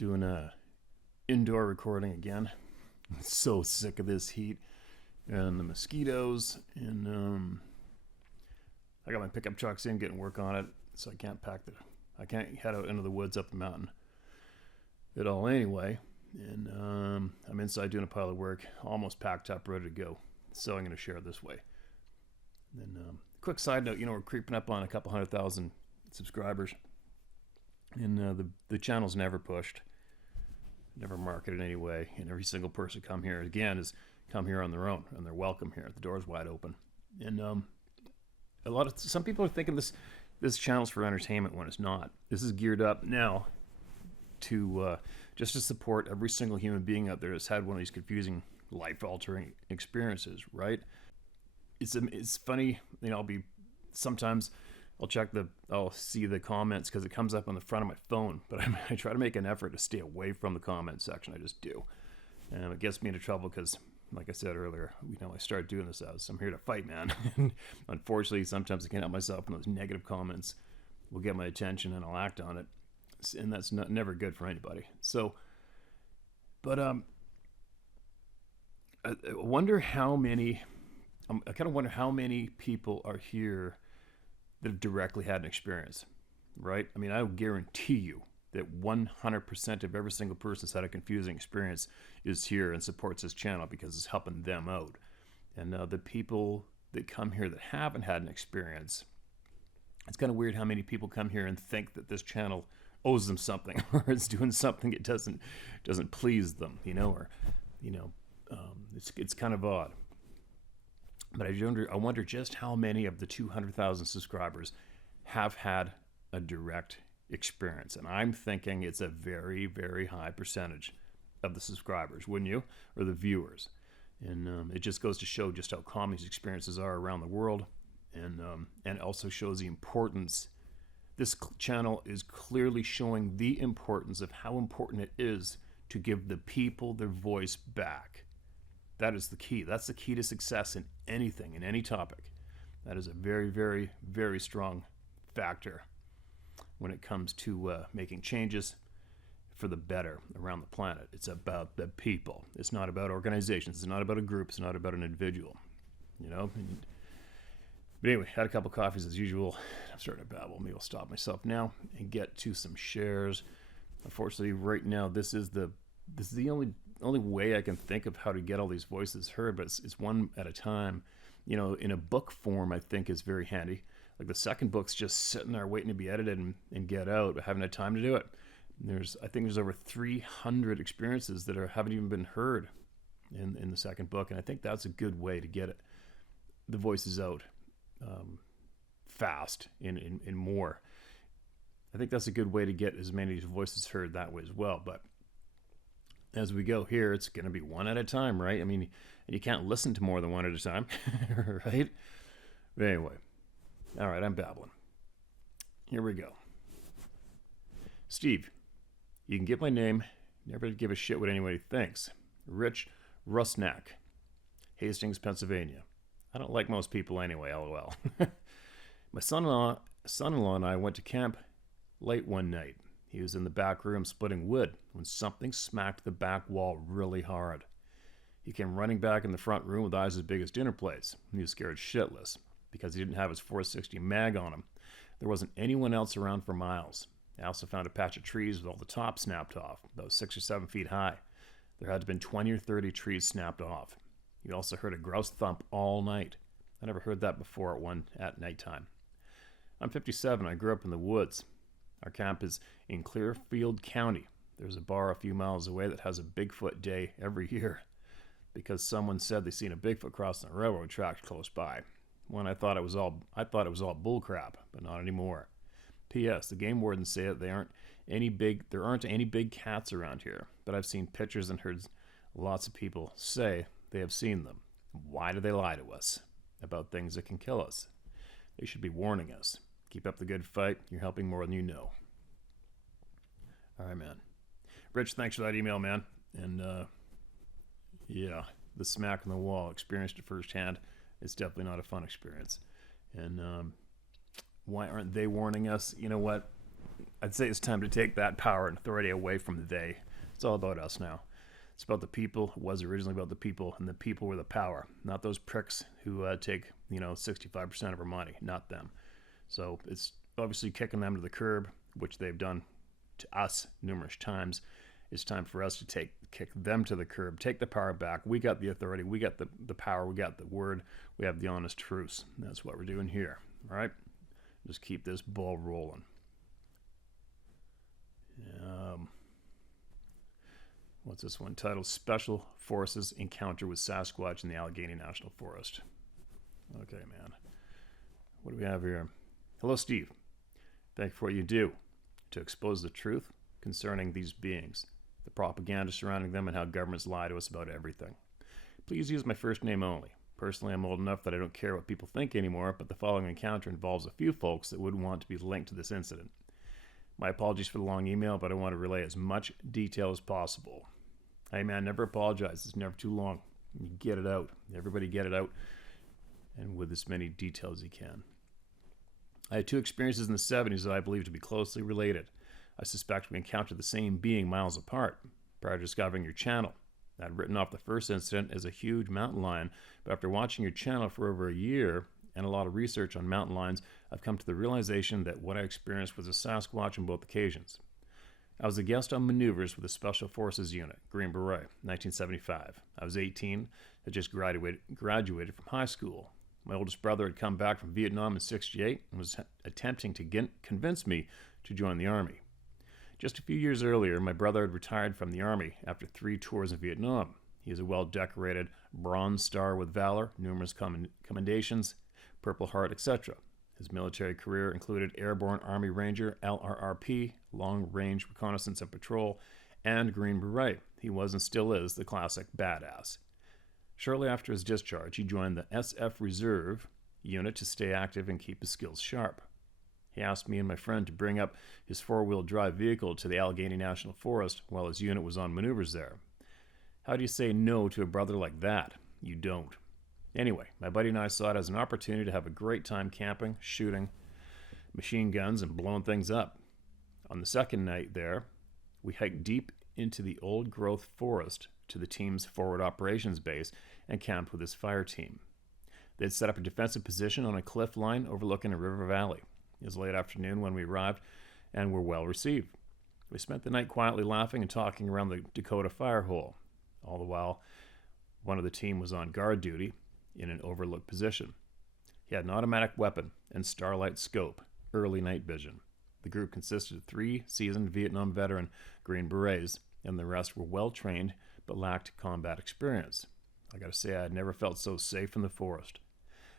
doing a indoor recording again. I'm so sick of this heat and the mosquitoes, and I got my pickup trucks in, getting work on it, so I can't head out into the woods up the mountain at all anyway. And I'm inside doing a pile of work, almost packed up, ready to go. So I'm going to share it this way. And quick side note, we're creeping up on a couple 100,000 subscribers, and the channel's never pushed, never marketed anyway. And every single person come here is come here on their own, and they're welcome here. The door's wide open. And some people are thinking this channel's for entertainment when it's not. This is geared up now to just to support every single human being out there that's had one of these confusing, life-altering experiences. Right? It's funny. Sometimes I'll see the comments because it comes up on the front of my phone, but I try to make an effort to stay away from the comment section. I just do. And it gets me into trouble because, like I said earlier, I started doing this as I'm here to fight, man. And unfortunately, sometimes I can't help myself, and those negative comments will get my attention, and I'll act on it. And that's never good for anybody. So, but I wonder how many. I kind of wonder how many people are here that have directly had an experience, right? I mean, I will guarantee you that 100% of every single person that's had a confusing experience is here and supports this channel because it's helping them out. And the people that come here that haven't had an experience, it's kind of weird how many people come here and think that this channel owes them something or it's doing something it doesn't please them, it's kind of odd. But I wonder just how many of the 200,000 subscribers have had a direct experience. And I'm thinking it's a very, very high percentage of the subscribers, wouldn't you? Or the viewers. And it just goes to show just how common these experiences are around the world. And also shows the importance. This channel is clearly showing the importance of how important it is to give the people their voice back. That is the key. That's the key to success in anything, in any topic. That is a very, very, very strong factor when it comes to making changes for the better around the planet. It's about the people. It's not about organizations. It's not about a group. It's not about an individual. But anyway, had a couple coffees as usual. I'm starting to babble. Maybe I'll stop myself now and get to some shares. Unfortunately, right now, this is the only way I can think of how to get all these voices heard, but it's one at a time. In a book form, I think is very handy. Like the second book's just sitting there waiting to be edited and get out, but haven't had time to do it. I think there's over 300 experiences that haven't even been heard in the second book, and I think that's a good way to get the voices out fast in more. I think that's a good way to get as many voices heard that way as well, but as we go here, it's going to be one at a time, right? I mean, you can't listen to more than one at a time, right? But anyway, all right, I'm babbling. Here we go. Steve, you can get my name. Never give a shit what anybody thinks. Rich Rusnak, Hastings, Pennsylvania. I don't like most people anyway, lol. My son-in-law and I went to camp late one night. He was in the back room splitting wood when something smacked the back wall really hard. He came running back in the front room with eyes as big as dinner plates. He was scared shitless because he didn't have his 460 mag on him. There wasn't anyone else around for miles. I also found a patch of trees with all the tops snapped off, about 6 or 7 feet high. There had to have been 20 or 30 trees snapped off. He also heard a grouse thump all night. I never heard that before at nighttime. I'm 57. I grew up in the woods. Our camp is in Clearfield County. There's a bar a few miles away that has a Bigfoot day every year because someone said they seen a Bigfoot crossing the railroad tracks close by. I thought it was all bull crap, but not anymore. P.S. The game wardens say that there aren't any big cats around here, but I've seen pictures and heard lots of people say they have seen them. Why do they lie to us about things that can kill us? They should be warning us. Keep up the good fight. You're helping more than you know. All right, man. Rich, thanks for that email, man. And yeah, the smack on the wall, experienced it firsthand. It's definitely not a fun experience. And why aren't they warning us? You know what? I'd say it's time to take that power and authority away from they. It's all about us now. It's about the people. It was originally about the people, and the people were the power, not those pricks who take 65% of our money, not them. So it's obviously kicking them to the curb, which they've done to us numerous times. It's time for us to kick them to the curb, take the power back. We got the authority, we got the power, we got the word, we have the honest truths. That's what we're doing here. All right, just keep this ball rolling. What's this one titled? Special Forces Encounter with Sasquatch in the Allegheny National Forest. Okay, man. What do we have here? Hello, Steve. Thank you for what you do to expose the truth concerning these beings, the propaganda surrounding them, and how governments lie to us about everything. Please use my first name only. Personally, I'm old enough that I don't care what people think anymore, but the following encounter involves a few folks that wouldn't want to be linked to this incident. My apologies for the long email, but I want to relay as much detail as possible. Hey man, never apologize. It's never too long. You get it out. Everybody get it out, and with as many details as you can. I had two experiences in the 70s that I believe to be closely related. I suspect we encountered the same being miles apart. Prior to discovering your channel, I'd written off the first incident as a huge mountain lion, but after watching your channel for over a year and a lot of research on mountain lions, I've come to the realization that what I experienced was a Sasquatch on both occasions. I was a guest on maneuvers with a Special Forces unit, Green Beret, 1975. I was 18, had just graduated from high school. My oldest brother had come back from Vietnam in '68 and was attempting to convince me to join the Army. Just a few years earlier, my brother had retired from the Army after 3 tours in Vietnam. He is a well-decorated Bronze Star with Valor, numerous commendations, Purple Heart, etc. His military career included Airborne Army Ranger, LRRP, Long Range Reconnaissance and Patrol, and Green Beret. He was and still is the classic badass. Shortly after his discharge, he joined the SF Reserve unit to stay active and keep his skills sharp. He asked me and my friend to bring up his 4-wheel drive vehicle to the Allegheny National Forest while his unit was on maneuvers there. How do you say no to a brother like that? You don't. Anyway, my buddy and I saw it as an opportunity to have a great time camping, shooting machine guns, and blowing things up. On the second night there, we hiked deep into the old-growth forest to the team's forward operations base and camped with his fire team. They had set up a defensive position on a cliff line overlooking a river valley. It was late afternoon when we arrived and were well received. We spent the night quietly laughing and talking around the Dakota fire hole. All the while, one of the team was on guard duty in an overlooked position. He had an automatic weapon and starlight scope, early night vision. The group consisted of 3 seasoned Vietnam veteran Green Berets, and the rest were well trained but lacked combat experience. I gotta say, I had never felt so safe in the forest.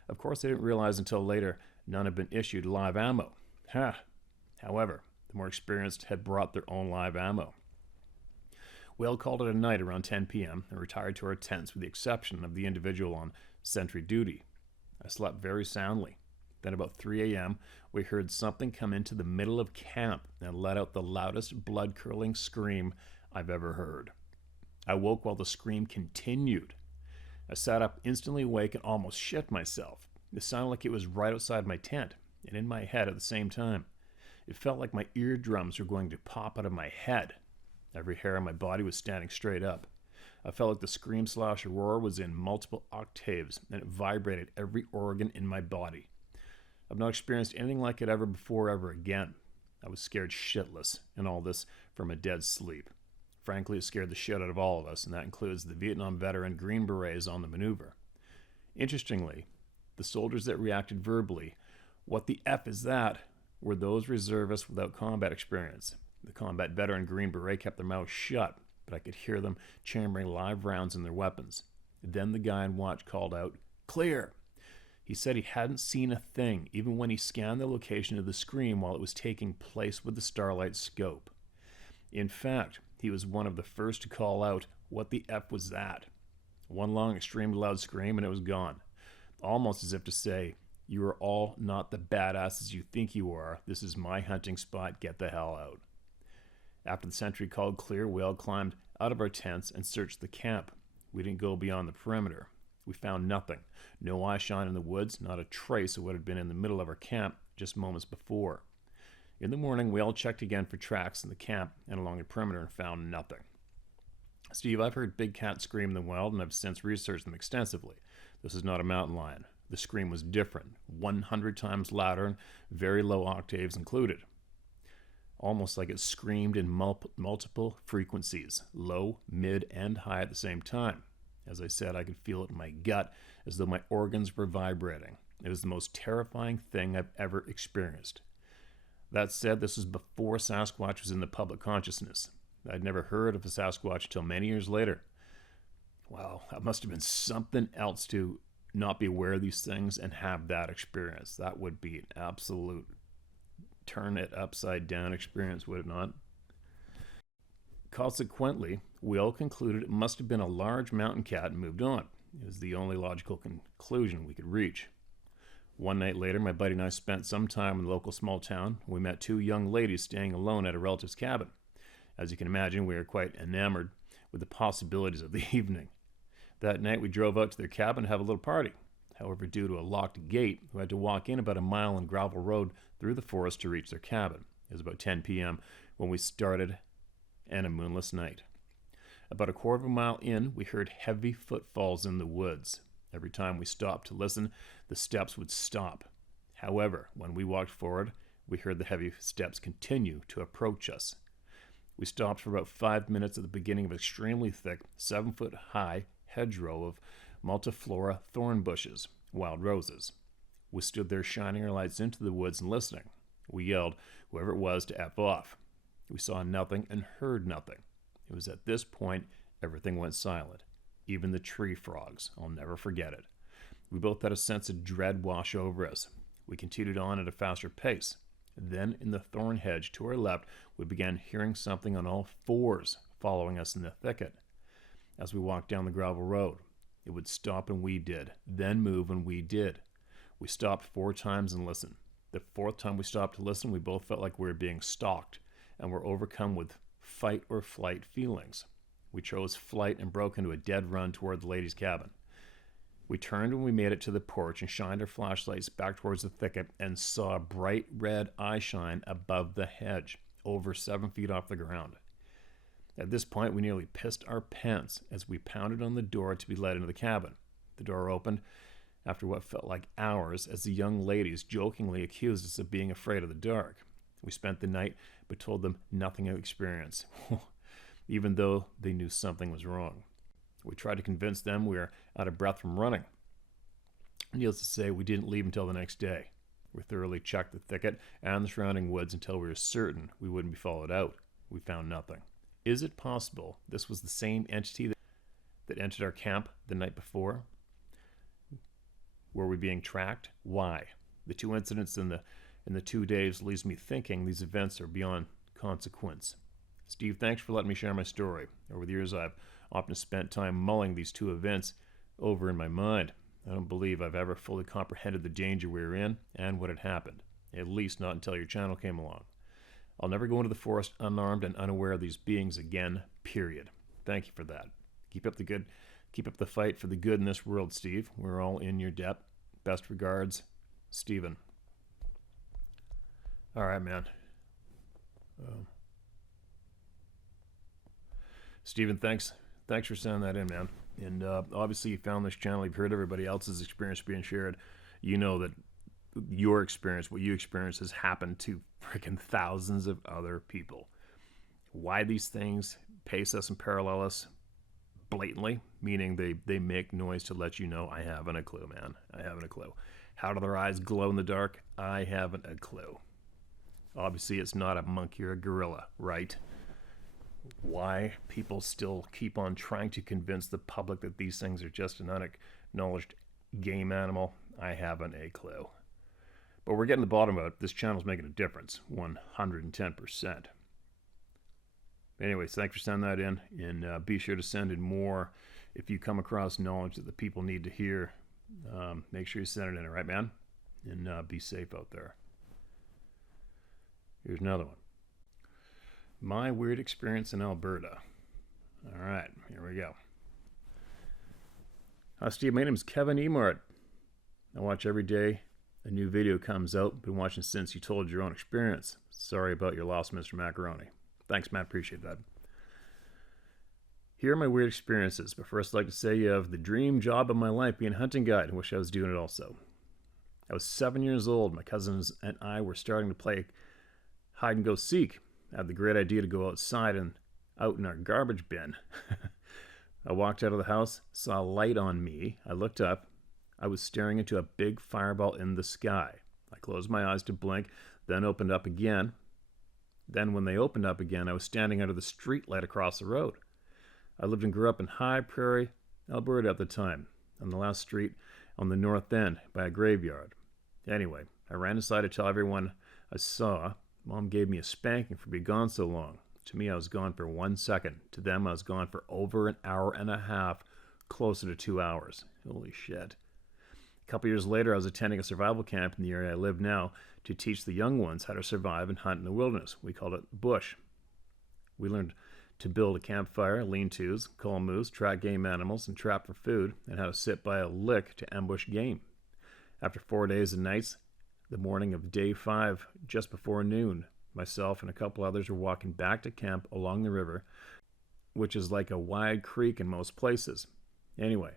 Of course, I didn't realize until later none had been issued live ammo. However, the more experienced had brought their own live ammo. We all called it a night around 10 p.m. and retired to our tents with the exception of the individual on sentry duty. I slept very soundly. Then about 3 a.m., we heard something come into the middle of camp and let out the loudest blood-curdling scream I've ever heard. I woke while the scream continued. I sat up instantly awake and almost shit myself. It sounded like it was right outside my tent and in my head at the same time. It felt like my eardrums were going to pop out of my head. Every hair on my body was standing straight up. I felt like the scream/roar was in multiple octaves, and it vibrated every organ in my body. I've not experienced anything like it ever before, ever again. I was scared shitless, and all this from a dead sleep. Frankly, it scared the shit out of all of us, and that includes the Vietnam veteran Green Berets on the maneuver. Interestingly, the soldiers that reacted verbally, "What the F is that?" were those reservists without combat experience. The combat veteran Green Beret kept their mouths shut, but I could hear them chambering live rounds in their weapons. Then the guy on watch called out, "Clear!" He said he hadn't seen a thing, even when he scanned the location of the scream while it was taking place with the starlight scope. In fact, he was one of the first to call out, "What the F was that?" One long, extremely loud scream and it was gone. Almost as if to say, "You are all not the badasses you think you are. This is my hunting spot. Get the hell out." After the sentry called clear, we all climbed out of our tents and searched the camp. We didn't go beyond the perimeter. We found nothing. No eye shine in the woods, not a trace of what had been in the middle of our camp just moments before. In the morning, we all checked again for tracks in the camp and along the perimeter and found nothing. Steve, I've heard big cats scream in the wild, and I've since researched them extensively. This is not a mountain lion. The scream was different, 100 times louder and very low octaves included. Almost like it screamed in multiple frequencies, low, mid, and high at the same time. As I said, I could feel it in my gut as though my organs were vibrating. It was the most terrifying thing I've ever experienced. That said, this was before Sasquatch was in the public consciousness. I'd never heard of a Sasquatch until many years later. Wow, that must have been something else to not be aware of these things and have that experience. That would be an absolute turn it upside down experience, would it not? Consequently, we all concluded it must have been a large mountain cat and moved on. It was the only logical conclusion we could reach. One night later, my buddy and I spent some time in the local small town. We met two young ladies staying alone at a relative's cabin. As you can imagine, we were quite enamored with the possibilities of the evening. That night, we drove out to their cabin to have a little party. However, due to a locked gate, we had to walk in about a mile on gravel road through the forest to reach their cabin. It was about 10 p.m. when we started, and a moonless night. About a quarter of a mile in, we heard heavy footfalls in the woods. Every time we stopped to listen, the steps would stop. However, when we walked forward, we heard the heavy steps continue to approach us. We stopped for about 5 minutes at the beginning of an extremely thick, 7-foot-high hedgerow of multiflora thorn bushes, wild roses. We stood there shining our lights into the woods and listening. We yelled, whoever it was, to F off. We saw nothing and heard nothing. It was at this point everything went silent. Even the tree frogs. I'll never forget it. We both had a sense of dread wash over us. We continued on at a faster pace. Then, in the thorn hedge to our left, we began hearing something on all fours following us in the thicket. As we walked down the gravel road, it would stop and we did, then move and we did. We stopped 4 times and listened. The 4th time we stopped to listen, we both felt like we were being stalked and were overcome with fight or flight feelings. We chose flight and broke into a dead run toward the ladies' cabin. We turned when we made it to the porch and shined our flashlights back towards the thicket and saw a bright red eye shine above the hedge, over 7 feet off the ground. At this point, we nearly pissed our pants as we pounded on the door to be let into the cabin. The door opened after what felt like hours as the young ladies jokingly accused us of being afraid of the dark. We spent the night but told them nothing of experience, even though they knew something was wrong. We tried to convince them we were out of breath from running. Needless to say, we didn't leave until the next day. We thoroughly checked the thicket and the surrounding woods until we were certain we wouldn't be followed out. We found nothing. Is it possible this was the same entity that entered our camp the night before? Were we being tracked? Why? The 2 incidents in the 2 days leaves me thinking these events are beyond consequence. Steve, thanks for letting me share my story. Over the years, I've often spent time mulling these 2 events over in my mind. I don't believe I've ever fully comprehended the danger we were in and what had happened, at least not until your channel came along. I'll never go into the forest unarmed and unaware of these beings again, period. Thank you for that. Keep up the fight for the good in this world, Steve. We're all in your debt. Best regards, Steven. All right, man. Steven, thanks for sending that in, man. And obviously you found this channel, you've heard everybody else's experience being shared. You know that your experience, what you experience, has happened to freaking thousands of other people. Why these things pace us and parallel us blatantly, meaning they make noise to let you know, I haven't a clue, man. I haven't a clue. How do their eyes glow in the dark? I haven't a clue. Obviously, it's not a monkey or a gorilla, right? Why people still keep on trying to convince the public that these things are just an unacknowledged game animal, I haven't a clue. But we're getting to the bottom of it. This channel's making a difference, 110%. Anyways, thanks for sending that in, and be sure to send in more if you come across knowledge that the people need to hear. Make sure you send it in, all right, man? And be safe out there. Here's another one. My weird experience in Alberta. All right, here we go. Hi, Steve. My name is Kevin Emart. I watch every day a new video comes out. Been watching since you told your own experience. Sorry about your loss, Mr. Macaroni. Thanks, Matt. Appreciate that. Here are my weird experiences, but first I'd like to say you have the dream job of my life being a hunting guide. I wish I was doing it also. I was 7 years old. My cousins and I were starting to play hide and go seek. I had the great idea to go outside and out in our garbage bin. I walked out of the house, saw a light on me. I looked up. I was staring into a big fireball in the sky. I closed my eyes to blink, then opened up again. Then when they opened up again, I was standing under the street light across the road. I lived and grew up in High Prairie, Alberta at the time, on the last street on the north end by a graveyard. Anyway, I ran inside to tell everyone I saw. Mom gave me a spanking for being gone so long. To me, I was gone for 1 second. To them, I was gone for over an hour and a half, closer to 2 hours. Holy shit. A couple years later, I was attending a survival camp in the area I live now to teach the young ones how to survive and hunt in the wilderness. We called it bush. We learned to build a campfire, lean-tos, call moose, track game animals, and trap for food, and how to sit by a lick to ambush game. After 4 days and nights, the morning of day 5, just before noon, myself and a couple others were walking back to camp along the river, which is like a wide creek in most places. Anyway,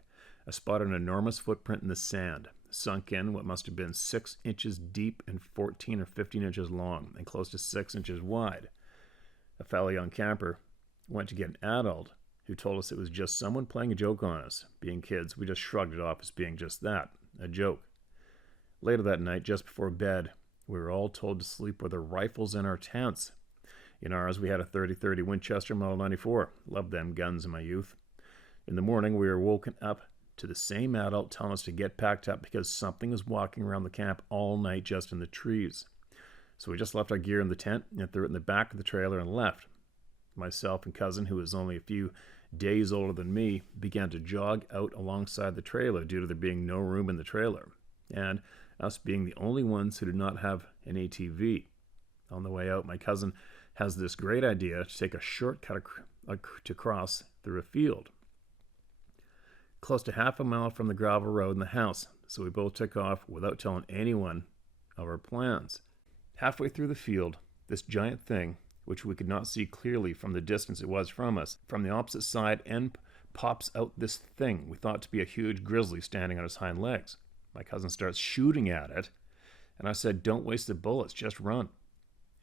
I spotted an enormous footprint in the sand, sunk in what must have been 6 inches deep and 14 or 15 inches long, and close to 6 inches wide. A fellow young camper went to get an adult who told us it was just someone playing a joke on us. Being kids, we just shrugged it off as being just that, a joke. Later that night, just before bed, we were all told to sleep with our rifles in our tents. In ours, we had a 30-30 Winchester Model 94. Loved them guns in my youth. In the morning, we were woken up to the same adult telling us to get packed up because something was walking around the camp all night just in the trees. So we just left our gear in the tent and threw it in the back of the trailer and left. Myself and cousin, who was only a few days older than me, began to jog out alongside the trailer due to there being no room in the trailer, and us being the only ones who did not have an ATV. On the way out, my cousin has this great idea to take a shortcut to cross through a field, close to half a mile from the gravel road and the house, so we both took off without telling anyone of our plans. Halfway through the field, this giant thing, which we could not see clearly from the distance it was from us, from the opposite side end pops out this thing we thought to be a huge grizzly standing on his hind legs. My cousin starts shooting at it, and I said, "Don't waste the bullets, just run."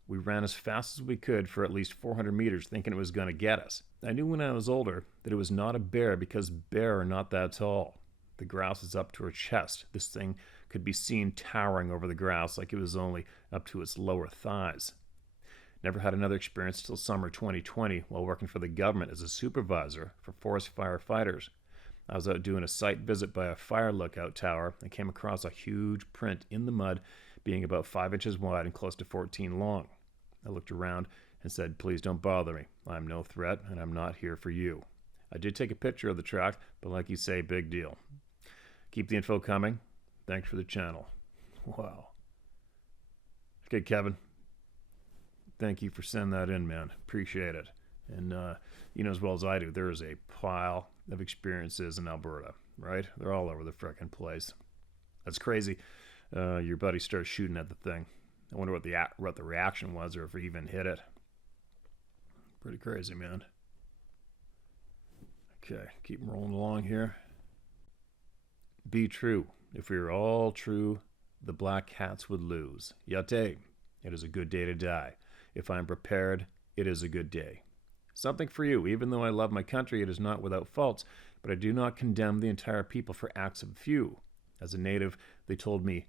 We ran as fast as we could for at least 400 meters, thinking it was going to get us. I knew when I was older that it was not a bear because bear are not that tall. The grass is up to her chest. This thing could be seen towering over the grass like it was only up to its lower thighs. Never had another experience till summer 2020 while working for the government as a supervisor for forest firefighters. I was out doing a site visit by a fire lookout tower and came across a huge print in the mud being about 5 inches wide and close to 14 long. I looked around and said, "Please don't bother me. I'm no threat and I'm not here for you." I did take a picture of the track, but like you say, big deal. Keep the info coming. Thanks for the channel. Wow. Okay, Kevin. Thank you for sending that in, man. Appreciate it. And you know as well as I do, there is a pile of experiences in Alberta, right? They're all over the frickin' place. That's crazy. Your buddy starts shooting at the thing. I wonder what the reaction was, or if he even hit it. Pretty crazy, man. Okay, keep rolling along here. Be true. If we were all true, the black cats would lose. Yate. It is a good day to die. If I am prepared, it is a good day. Something for you. Even though I love my country, it is not without faults, but I do not condemn the entire people for acts of a few. As a native, they told me,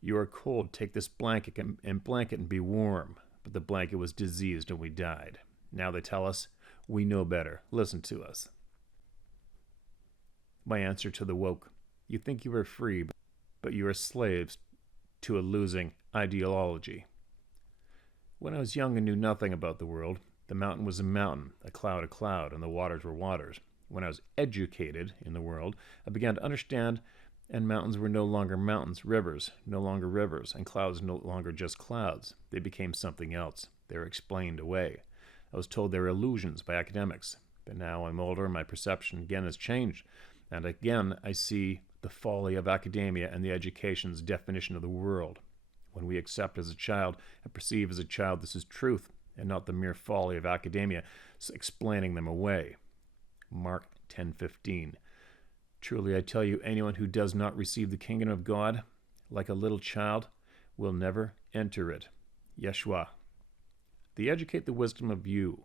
"You are cold, take this blanket and be warm." But the blanket was diseased and we died. Now they tell us, we know better. Listen to us. My answer to the woke: you think you are free, but you are slaves to a losing ideology. When I was young and knew nothing about the world, the mountain was a mountain, a cloud, and the waters were waters. When I was educated in the world, I began to understand, and mountains were no longer mountains, rivers, no longer rivers, and clouds no longer just clouds. They became something else. They were explained away. I was told they were illusions by academics, but now I'm older and my perception again has changed, and again I see the folly of academia and the education's definition of the world. When we accept as a child and perceive as a child, this is truth and not the mere folly of academia explaining them away. Mark 10:15. Truly I tell you, anyone who does not receive the kingdom of God like a little child will never enter it. Yeshua. They educate the wisdom of you.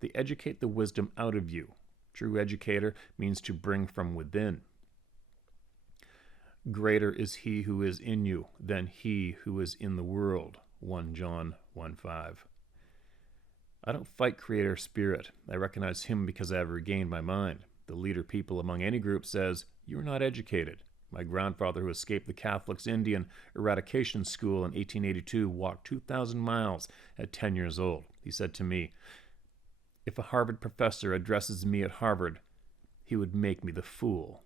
They educate the wisdom out of you. True educator means to bring from within. Greater is he who is in you than he who is in the world. 1 John 1:5. I don't fight creator spirit. I recognize him because I have regained my mind. The leader people among any group says, "You are not educated." My grandfather, who escaped the Catholics' Indian eradication school in 1882, walked 2,000 miles at 10 years old. He said to me, "If a Harvard professor addresses me at Harvard, he would make me the fool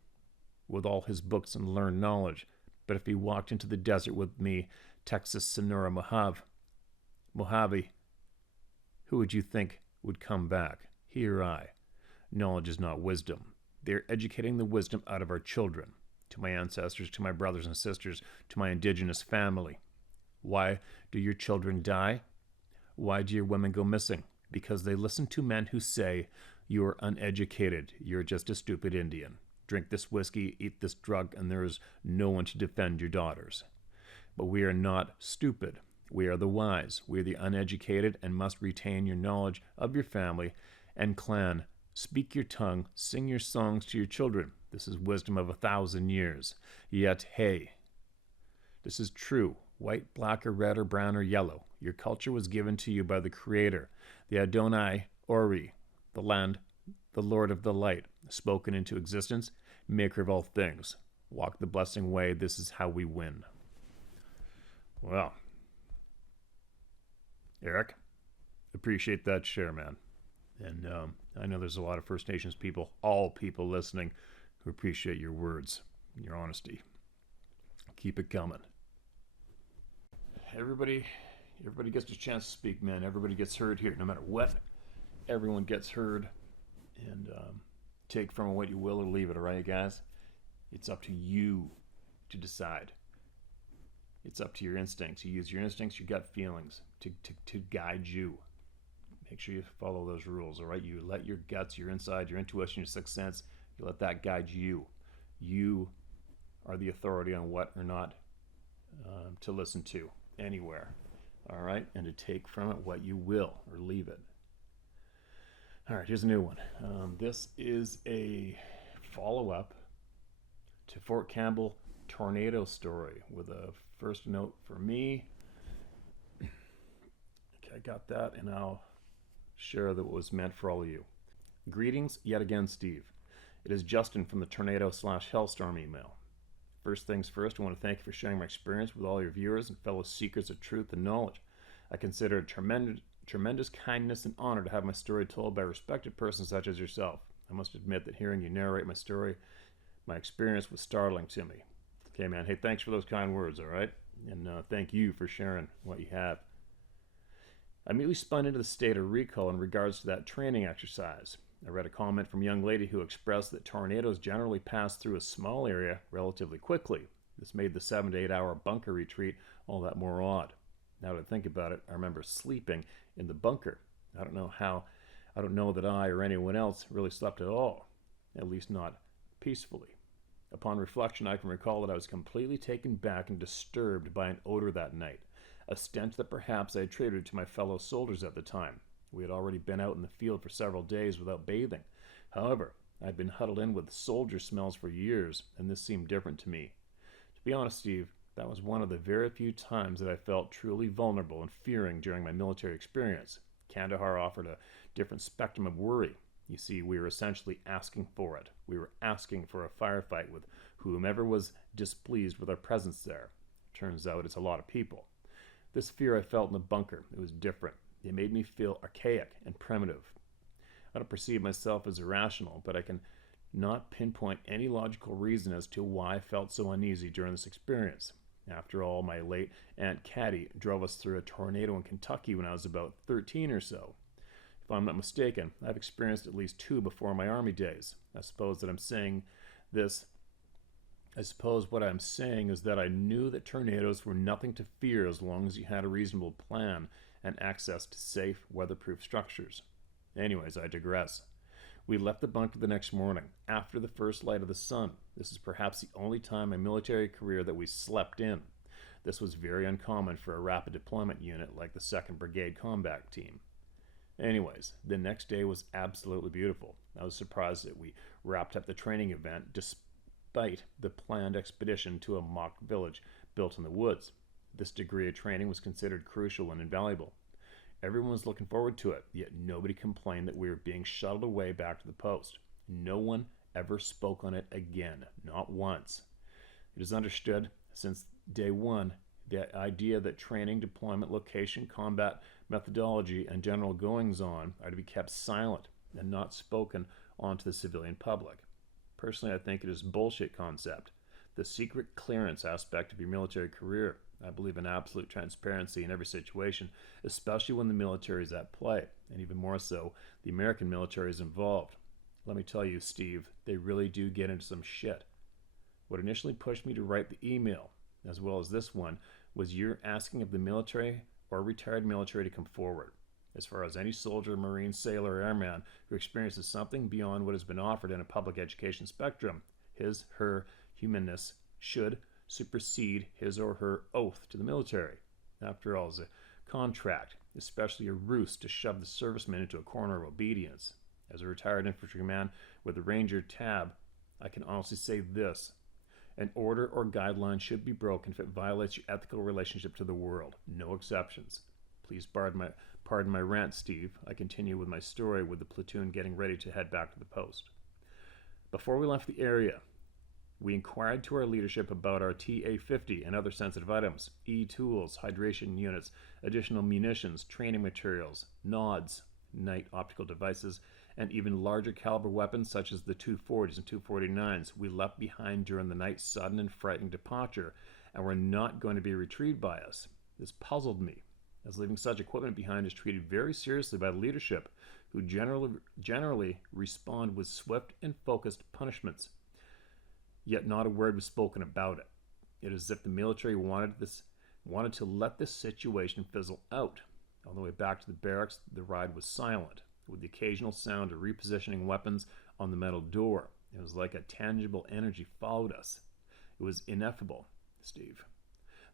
with all his books and learned knowledge. But if he walked into the desert with me, Texas, Sonora, Mojave, who would you think would come back, he or I? Knowledge is not wisdom. They are educating the wisdom out of our children, to my ancestors, to my brothers and sisters, to my indigenous family. Why do your children die? Why do your women go missing? Because they listen to men who say, you're uneducated, you're just a stupid Indian. Drink this whiskey, eat this drug, and there is no one to defend your daughters. But we are not stupid. We are the wise. We are the uneducated and must retain your knowledge of your family and clan. Speak your tongue, sing your songs to your children. This is wisdom of 1,000 years. Yet, hey, this is true. White, black, or red, or brown, or yellow. Your culture was given to you by the Creator, the Adonai Ori, the land, the Lord of the light, spoken into existence, maker of all things. Walk the blessing way. This is how we win. Well, Eric, appreciate that share, man. And I know there's a lot of First Nations people, all people listening, who appreciate your words and your honesty. Keep it coming. Everybody gets a chance to speak, man. Everybody gets heard here, no matter what. Everyone gets heard. And take from it what you will or leave it, all right, guys? It's up to you to decide. It's up to your instincts. You use your instincts, your gut feelings to guide you. Make sure you follow those rules, all right? You let your guts, your inside, your intuition, your sixth sense, you let that guide you. You are the authority on what or not to listen to anywhere, all right? And to take from it what you will or leave it. All right, here's a new one. This is a follow-up to Fort Campbell tornado story with a first note for me. Okay, I got that, and I'll share that what was meant for all of you. Greetings yet again, Steve. It is Justin from the Tornado/Hellstorm email. First things first, I want to thank you for sharing my experience with all your viewers and fellow seekers of truth and knowledge. I consider it tremendous kindness and honor to have my story told by a respected person such as yourself. I must admit that hearing you narrate my story, my experience was startling to me. Okay, man. Hey, thanks for those kind words, all right? And thank you for sharing what you have. I immediately spun into the state of recall in regards to that training exercise. I read a comment from a young lady who expressed that tornadoes generally pass through a small area relatively quickly. This made the 7 to 8 hour bunker retreat all that more odd. Now that I think about it, I remember sleeping in the bunker. I don't know that I or anyone else really slept at all, at least not peacefully. Upon reflection, I can recall that I was completely taken back and disturbed by an odor that night, a stench that perhaps I attributed to my fellow soldiers at the time. We had already been out in the field for several days without bathing. However, I'd been huddled in with soldier smells for years, and this seemed different to me. To be honest, Steve, that was one of the very few times that I felt truly vulnerable and fearing during my military experience. Kandahar offered a different spectrum of worry. You see, we were essentially asking for it. We were asking for a firefight with whomever was displeased with our presence there. Turns out it's a lot of people. This fear I felt in the bunker, it was different. It made me feel archaic and primitive. I don't perceive myself as irrational, but I can not pinpoint any logical reason as to why I felt so uneasy during this experience. After all, my late Aunt Caddy drove us through a tornado in Kentucky when I was about 13 or so. If I'm not mistaken, I've experienced at least 2 before my Army days. I suppose that I'm saying this I suppose what I'm saying is that I knew that tornadoes were nothing to fear as long as you had a reasonable plan and access to safe, weatherproof structures. Anyways, I digress. We left the bunker the next morning, after the first light of the sun. This is perhaps the only time in my military career that we slept in. This was very uncommon for a rapid deployment unit like the 2nd Brigade Combat Team. Anyways, the next day was absolutely beautiful. I was surprised that we wrapped up the training event despite the planned expedition to a mock village built in the woods. This degree of training was considered crucial and invaluable. Everyone was looking forward to it, yet nobody complained that we were being shuttled away back to the post. No one ever spoke on it again, not once. It is understood since day one the idea that training, deployment, location, combat, methodology, and general goings on are to be kept silent and not spoken on to the civilian public. Personally, I think it is a bullshit concept. The secret clearance aspect of your military career. I believe in absolute transparency in every situation, especially when the military is at play, and even more so, the American military is involved. Let me tell you, Steve, they really do get into some shit. What initially pushed me to write the email, as well as this one, was your asking of the military or retired military to come forward. As far as any soldier, marine, sailor, or airman who experiences something beyond what has been offered in a public education spectrum, his, her humanness should supersede his or her oath to the military. After all, it's a contract, especially a ruse to shove the serviceman into a corner of obedience. As a retired infantryman with a Ranger tab, I can honestly say this. An order or guideline should be broken if it violates your ethical relationship to the world. No exceptions. Please pardon my rant, Steve. I continue with my story with the platoon getting ready to head back to the post. Before we left the area, we inquired to our leadership about our TA-50 and other sensitive items, e-tools, hydration units, additional munitions, training materials, NODs, night optical devices, and even larger caliber weapons such as the 240s and 249s we left behind during the night's sudden and frightening departure and were not going to be retrieved by us. This puzzled me, as leaving such equipment behind is treated very seriously by the leadership, who generally respond with swift and focused punishments. Yet not a word was spoken about it. It is as if the military wanted to let this situation fizzle out. On the way back to the barracks, the ride was silent, with the occasional sound of repositioning weapons on the metal door. It was like a tangible energy followed us. It was ineffable, Steve.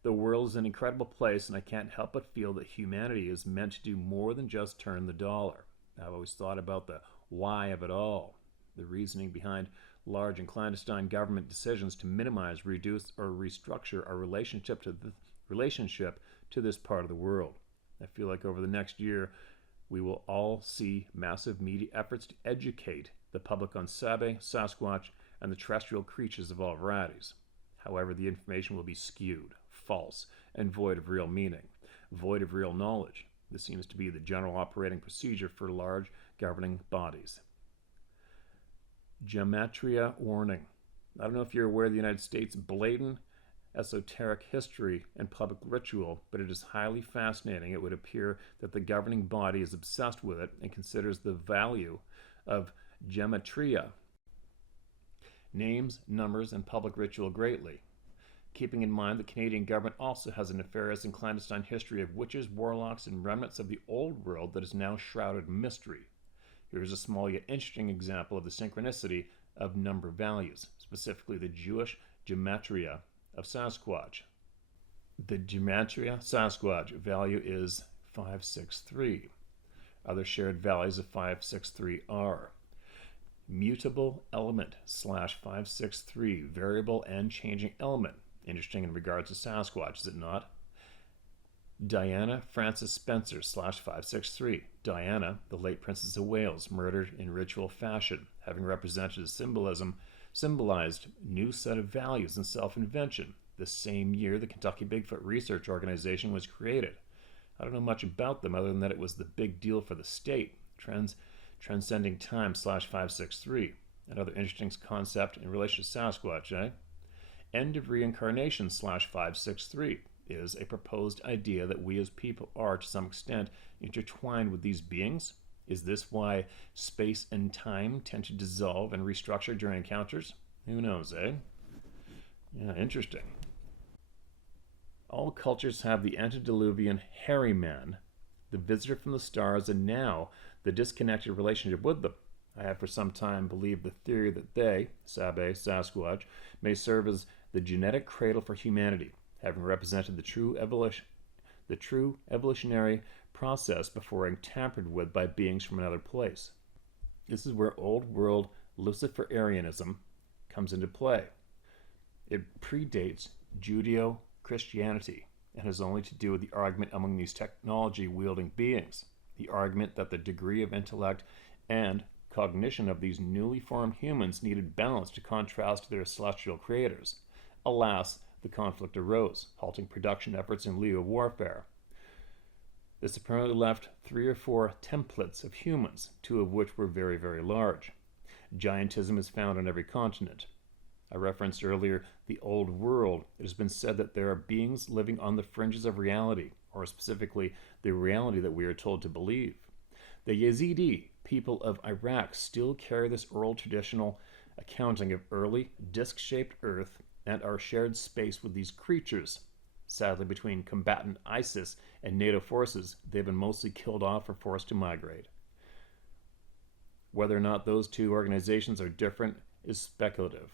The world is an incredible place, and I can't help but feel that humanity is meant to do more than just turn the dollar. I've always thought about the why of it all, the reasoning behind large and clandestine government decisions to minimize, reduce, or restructure our relationship to this part of the world. I feel like over the next year, we will all see massive media efforts to educate the public on Sabe, Sasquatch, and the terrestrial creatures of all varieties. However, the information will be skewed, false, and void of real meaning, void of real knowledge. This seems to be the general operating procedure for large governing bodies. Gematria warning. I don't know if you're aware of the United States' blatant esoteric history and public ritual, but it is highly fascinating. It would appear that the governing body is obsessed with it and considers the value of gematria, names, numbers, and public ritual greatly. Keeping in mind the Canadian government also has a nefarious and clandestine history of witches, warlocks, and remnants of the old world that is now shrouded in mystery. Here is a small yet interesting example of the synchronicity of number values, specifically the Jewish gematria of Sasquatch. The gematria Sasquatch value is 563. Other shared values of 563 are mutable element /563, variable and changing element. Interesting in regards to Sasquatch, is it not? Diana Frances Spencer /563. Diana, the late Princess of Wales, murdered in ritual fashion, having represented a symbolized new set of values and self-invention. The same year, the Kentucky Bigfoot Research Organization was created. I don't know much about them other than that it was the big deal for the state. Transcending time /563. Another interesting concept in relation to Sasquatch, End of reincarnation /563 is a proposed idea that we as people are, to some extent, intertwined with these beings. Is this why space and time tend to dissolve and restructure during encounters? Who knows, Yeah, interesting. All cultures have the antediluvian hairy man, the visitor from the stars, and now the disconnected relationship with them. I have for some time believed the theory that they, Sasquatch, may serve as the genetic cradle for humanity, having represented the true evolutionary process before being tampered with by beings from another place. This is where old world Luciferianism comes into play. It predates Judeo Christianity and has only to do with the argument among these technology wielding beings. The argument that the degree of intellect and cognition of these newly formed humans needed balance to contrast to their celestial creators. Alas, the conflict arose, halting production efforts in lieu of warfare. This apparently left 3 or 4 templates of humans, 2 of which were very, very large. Giantism is found on every continent. I referenced earlier the old world. It has been said that there are beings living on the fringes of reality, or specifically the reality that we are told to believe. The Yazidi people of Iraq still carry this oral traditional accounting of early disc-shaped Earth and our shared space with these creatures. Sadly, between combatant ISIS and NATO forces, they've been mostly killed off or forced to migrate. Whether or not those two organizations are different is speculative.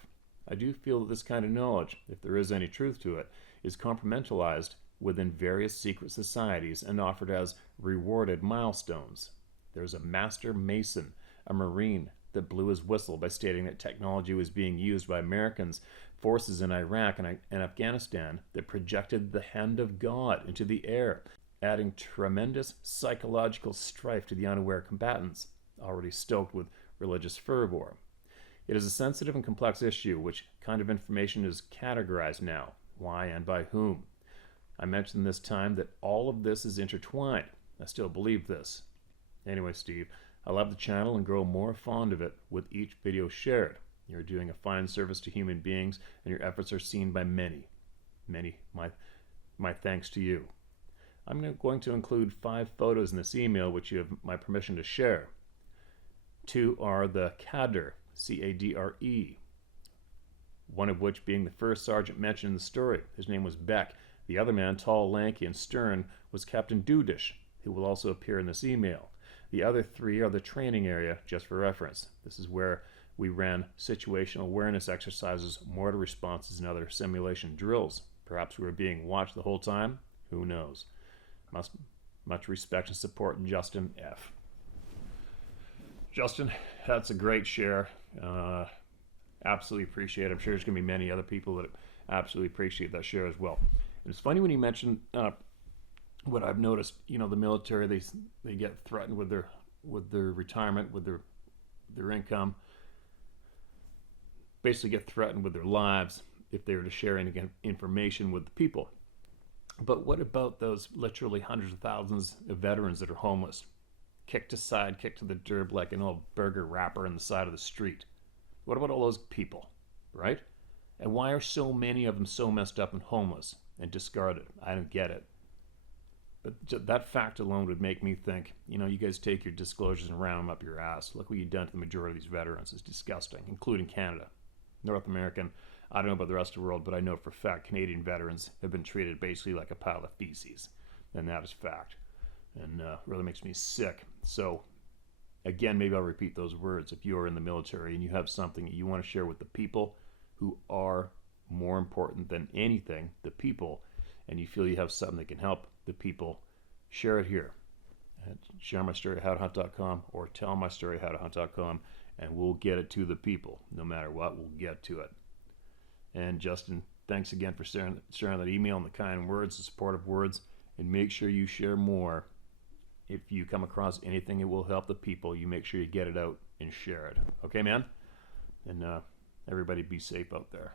I do feel that this kind of knowledge, if there is any truth to it, is compartmentalized within various secret societies and offered as rewarded milestones. There's a master mason, a Marine, that blew his whistle by stating that technology was being used by Americans forces in Iraq and Afghanistan that projected the hand of God into the air, adding tremendous psychological strife to the unaware combatants, already stoked with religious fervor. It is a sensitive and complex issue. Which kind of information is categorized now? Why and by whom? I mentioned this time that all of this is intertwined. I still believe this. Anyway, Steve, I love the channel and grow more fond of it with each video shared. You're doing a fine service to human beings, and your efforts are seen by many. My thanks to you. I'm going to include 5 photos in this email which you have my permission to share. 2 are the Cadre, C-A-D-R-E, one of which being the first sergeant mentioned in the story. His name was Beck. The other man, tall, lanky, and stern, was Captain Dudish, who will also appear in this email. The other 3 are the training area, just for reference. This is where we ran situational awareness exercises, mortar responses, and other simulation drills. Perhaps we were being watched the whole time? Who knows? Much respect and support, Justin F. Justin, that's a great share. Absolutely appreciate it. I'm sure there's going to be many other people that absolutely appreciate that share as well. And it's funny when you mention what I've noticed. You know, the military, they get threatened with their retirement, with their income. Basically, get threatened with their lives if they were to share any information with the people. But what about those literally hundreds of thousands of veterans that are homeless, kicked aside, kicked to the curb like an old burger wrapper on the side of the street? What about all those people, right? And why are so many of them so messed up and homeless and discarded? I don't get it. But that fact alone would make me think, you know, you guys take your disclosures and round them up your ass. Look what you've done to the majority of these veterans. It's disgusting, including Canada. North American, I don't know about the rest of the world, but I know for a fact Canadian veterans have been treated basically like a pile of feces. And that is fact. And really makes me sick. So, again, maybe I'll repeat those words. If you are in the military and you have something that you want to share with the people who are more important than anything, the people, and you feel you have something that can help the people, share it here at sharemystory@howtohunt.com or tellmystory@howtohunt.com, and we'll get it to the people. No matter what, we'll get to it. And Justin, thanks again for sharing that email and the kind words, the supportive words, and make sure you share more. If you come across anything that will help the people, you make sure you get it out and share it. Okay, man? And everybody be safe out there.